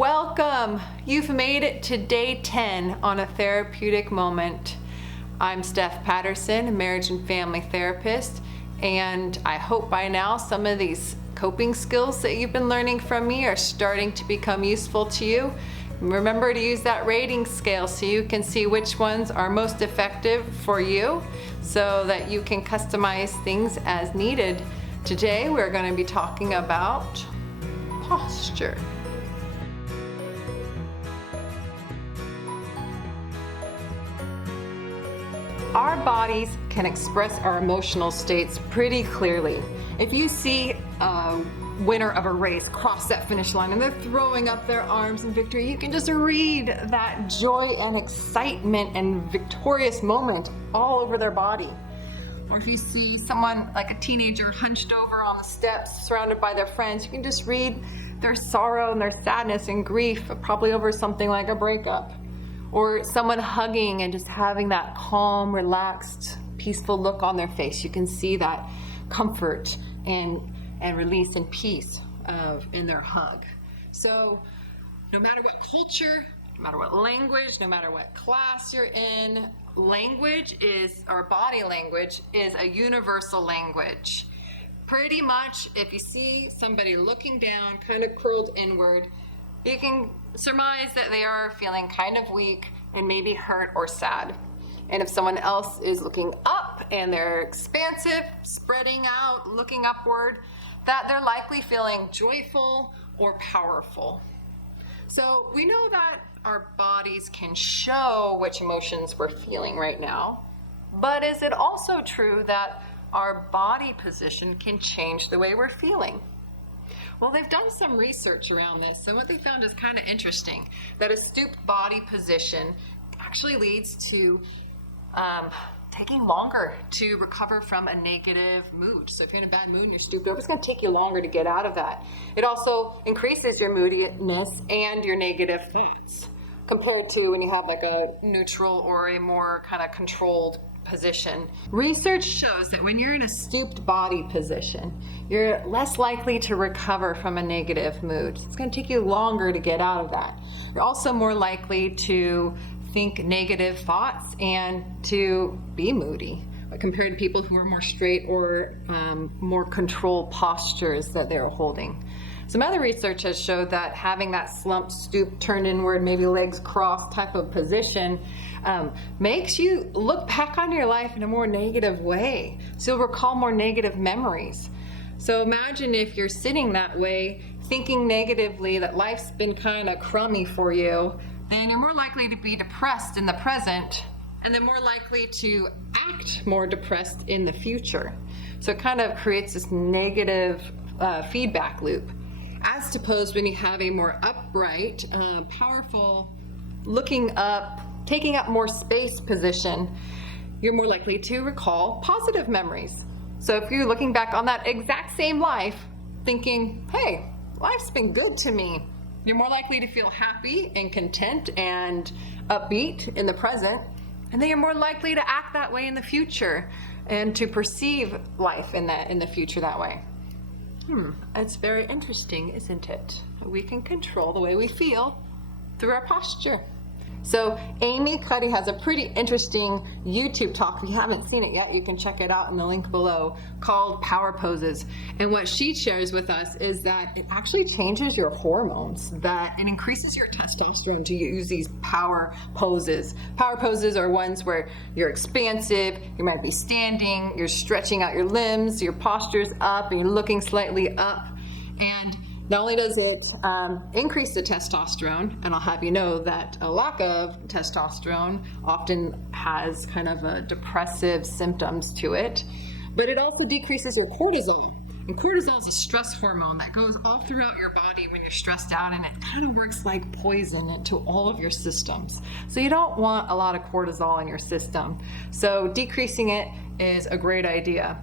Welcome! You've made it to day 10 on a therapeutic moment. I'm Steph Patterson, a marriage and family therapist, and I hope by now some of these coping skills that you've been learning from me are starting to become useful to you. Remember to use that rating scale so you can see which ones are most effective for you so that you can customize things as needed. Today we're going to be talking about posture. Our bodies can express our emotional states pretty clearly. If you see a winner of a race cross that finish line and they're throwing up their arms in victory, you can just read that joy and excitement and victorious moment all over their body. Or if you see someone like a teenager hunched over on the steps surrounded by their friends, you can just read their sorrow and their sadness and grief, probably over something like a breakup. Or someone hugging and just having that calm, relaxed, peaceful look on their face. You can see that comfort and release and peace in their hug. So no matter what culture, no matter what language, no matter what class you're in, body language is a universal language. Pretty much if you see somebody looking down, kind of curled inward, you can surmise that they are feeling kind of weak and maybe hurt or sad. And if someone else is looking up and they're expansive, spreading out, looking upward, that they're likely feeling joyful or powerful. So we know that our bodies can show which emotions we're feeling right now, but is it also true that our body position can change the way we're feeling? Well, they've done some research around this, and what they found is kind of interesting, that a stooped body position actually leads to taking longer to recover from a negative mood. So if you're in a bad mood and you're stooped over, it's going to take you longer to get out of that. It also increases your moodiness and your negative thoughts compared to when you have like a neutral or a more kind of controlled position. Research shows that when you're in a stooped body position, you're less likely to recover from a negative mood. It's going to take you longer to get out of that. You're also more likely to think negative thoughts and to be moody compared to people who are more straight or more controlled postures that they're holding. Some other research has showed that having that slumped, stooped, turned inward, maybe legs crossed type of position makes you look back on your life in a more negative way. So you'll recall more negative memories. So imagine if you're sitting that way, thinking negatively that life's been kind of crummy for you, then you're more likely to be depressed in the present and then more likely to act more depressed in the future. So it kind of creates this negative feedback loop. As opposed when you have a more upright, powerful, looking up, taking up more space position, you're more likely to recall positive memories. So if you're looking back on that exact same life, thinking, hey, life's been good to me, you're more likely to feel happy and content and upbeat in the present, and then you're more likely to act that way in the future and to perceive life in the future that way. It's very interesting, isn't it? We can control the way we feel through our posture. So Amy Cuddy has a pretty interesting YouTube talk. If you haven't seen it yet, you can check it out in the link below, called Power Poses. And what she shares with us is that it actually changes your hormones, that it increases your testosterone to use these power poses. Power poses are ones where you're expansive, you might be standing, you're stretching out your limbs, your posture's up, and you're looking slightly up. And not only does it increase the testosterone, and I'll have you know that a lack of testosterone often has kind of a depressive symptoms to it, but it also decreases your cortisol. And cortisol is a stress hormone that goes all throughout your body when you're stressed out, and it kind of works like poison into all of your systems. So you don't want a lot of cortisol in your system. So decreasing it is a great idea.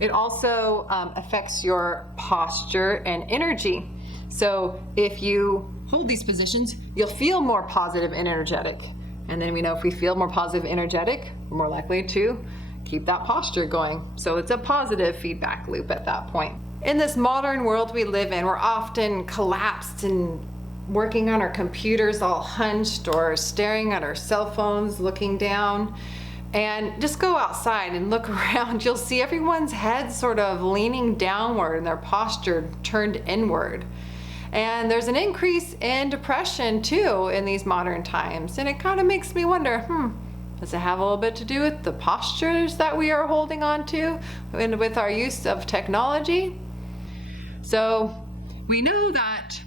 It also affects your posture and energy. So if you hold these positions, you'll feel more positive and energetic. And then we know if we feel more positive and energetic, we're more likely to keep that posture going. So it's a positive feedback loop at that point. In this modern world we live in, we're often collapsed and working on our computers all hunched or staring at our cell phones looking down. And just go outside and look around. You'll see everyone's head sort of leaning downward and their posture turned inward. And there's an increase in depression too in these modern times. And it kind of makes me wonder, does it have a little bit to do with the postures that we are holding on to and with our use of technology? So we know that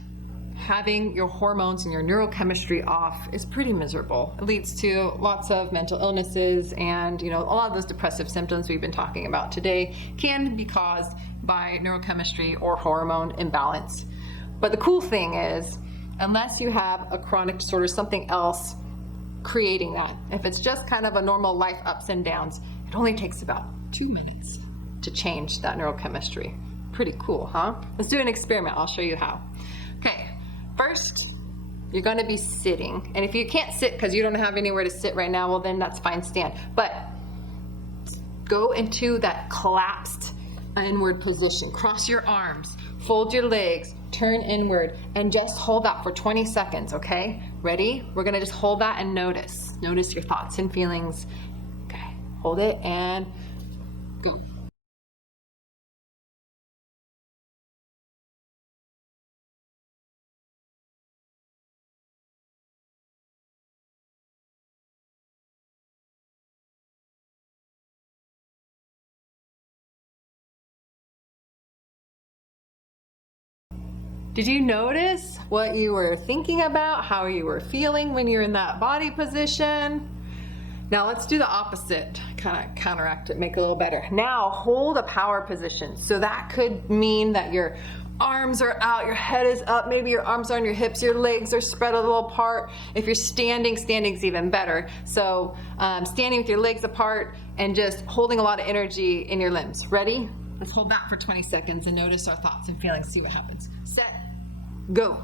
having your hormones and your neurochemistry off is pretty miserable. It leads to lots of mental illnesses, and a lot of those depressive symptoms we've been talking about today can be caused by neurochemistry or hormone imbalance. But the cool thing is, unless you have a chronic disorder, something else creating that, if it's just kind of a normal life ups and downs, it only takes about 2 minutes to change that neurochemistry. Pretty cool, huh? Let's do an experiment. I'll show you how. Okay. First, you're going to be sitting. And if you can't sit because you don't have anywhere to sit right now, well then that's fine, stand. But go into that collapsed inward position. Cross your arms, fold your legs, turn inward, and just hold that for 20 seconds, okay? Ready? We're going to just hold that and notice. Notice your thoughts and feelings. Okay, hold it and go. Did you notice what you were thinking about, how you were feeling when you're in that body position? Now let's do the opposite, kind of counteract it, make it a little better. Now hold a power position. So that could mean that your arms are out, your head is up, maybe your arms are on your hips, your legs are spread a little apart. If you're standing, standing's even better. So standing with your legs apart and just holding a lot of energy in your limbs. Ready? Let's hold that for 20 seconds and notice our thoughts and feelings, see what happens. Set, go.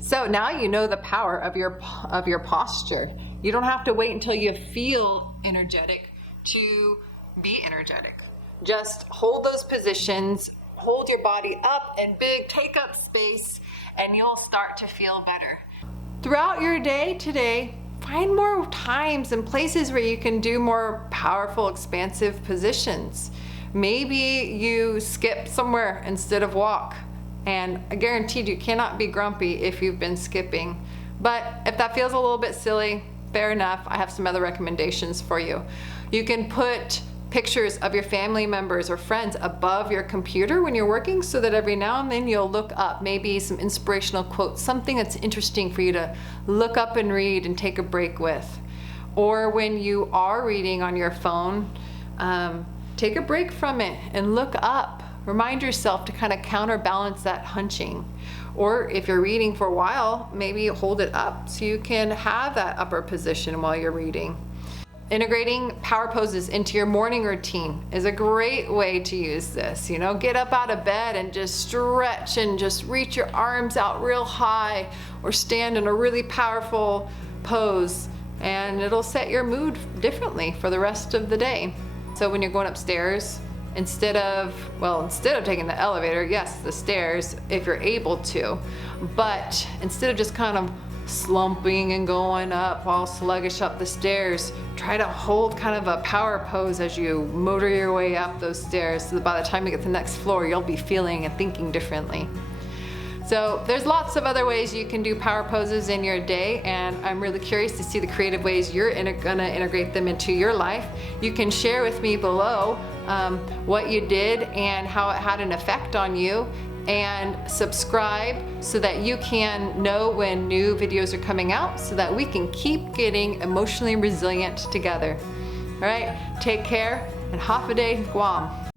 So now you know the power of your posture. You don't have to wait until you feel energetic to be energetic. Just hold those positions, hold your body up and big, take up space, and you'll start to feel better. Throughout your day today, find more times and places where you can do more powerful, expansive positions. Maybe you skip somewhere instead of walk. And I guarantee you cannot be grumpy if you've been skipping. But if that feels a little bit silly, fair enough. I have some other recommendations for you. You can put pictures of your family members or friends above your computer when you're working so that every now and then you'll look up, maybe some inspirational quotes, something that's interesting for you to look up and read and take a break with. Or when you are reading on your phone, take a break from it and look up. Remind yourself to kind of counterbalance that hunching. Or if you're reading for a while, maybe hold it up so you can have that upper position while you're reading. Integrating power poses into your morning routine is a great way to use this. Get up out of bed and just stretch and just reach your arms out real high, or stand in a really powerful pose, and it'll set your mood differently for the rest of the day. So when you're going upstairs, instead of taking the elevator, yes, the stairs if you're able to, but instead of just kind of slumping and going up all sluggish up the stairs, try to hold kind of a power pose as you motor your way up those stairs, so that by the time you get to the next floor, you'll be feeling and thinking differently. So there's lots of other ways you can do power poses in your day, and I'm really curious to see the creative ways you're gonna integrate them into your life. You can share with me below what you did and how it had an effect on you, and subscribe so that you can know when new videos are coming out, so that we can keep getting emotionally resilient together. All right, take care and half a day, Guam.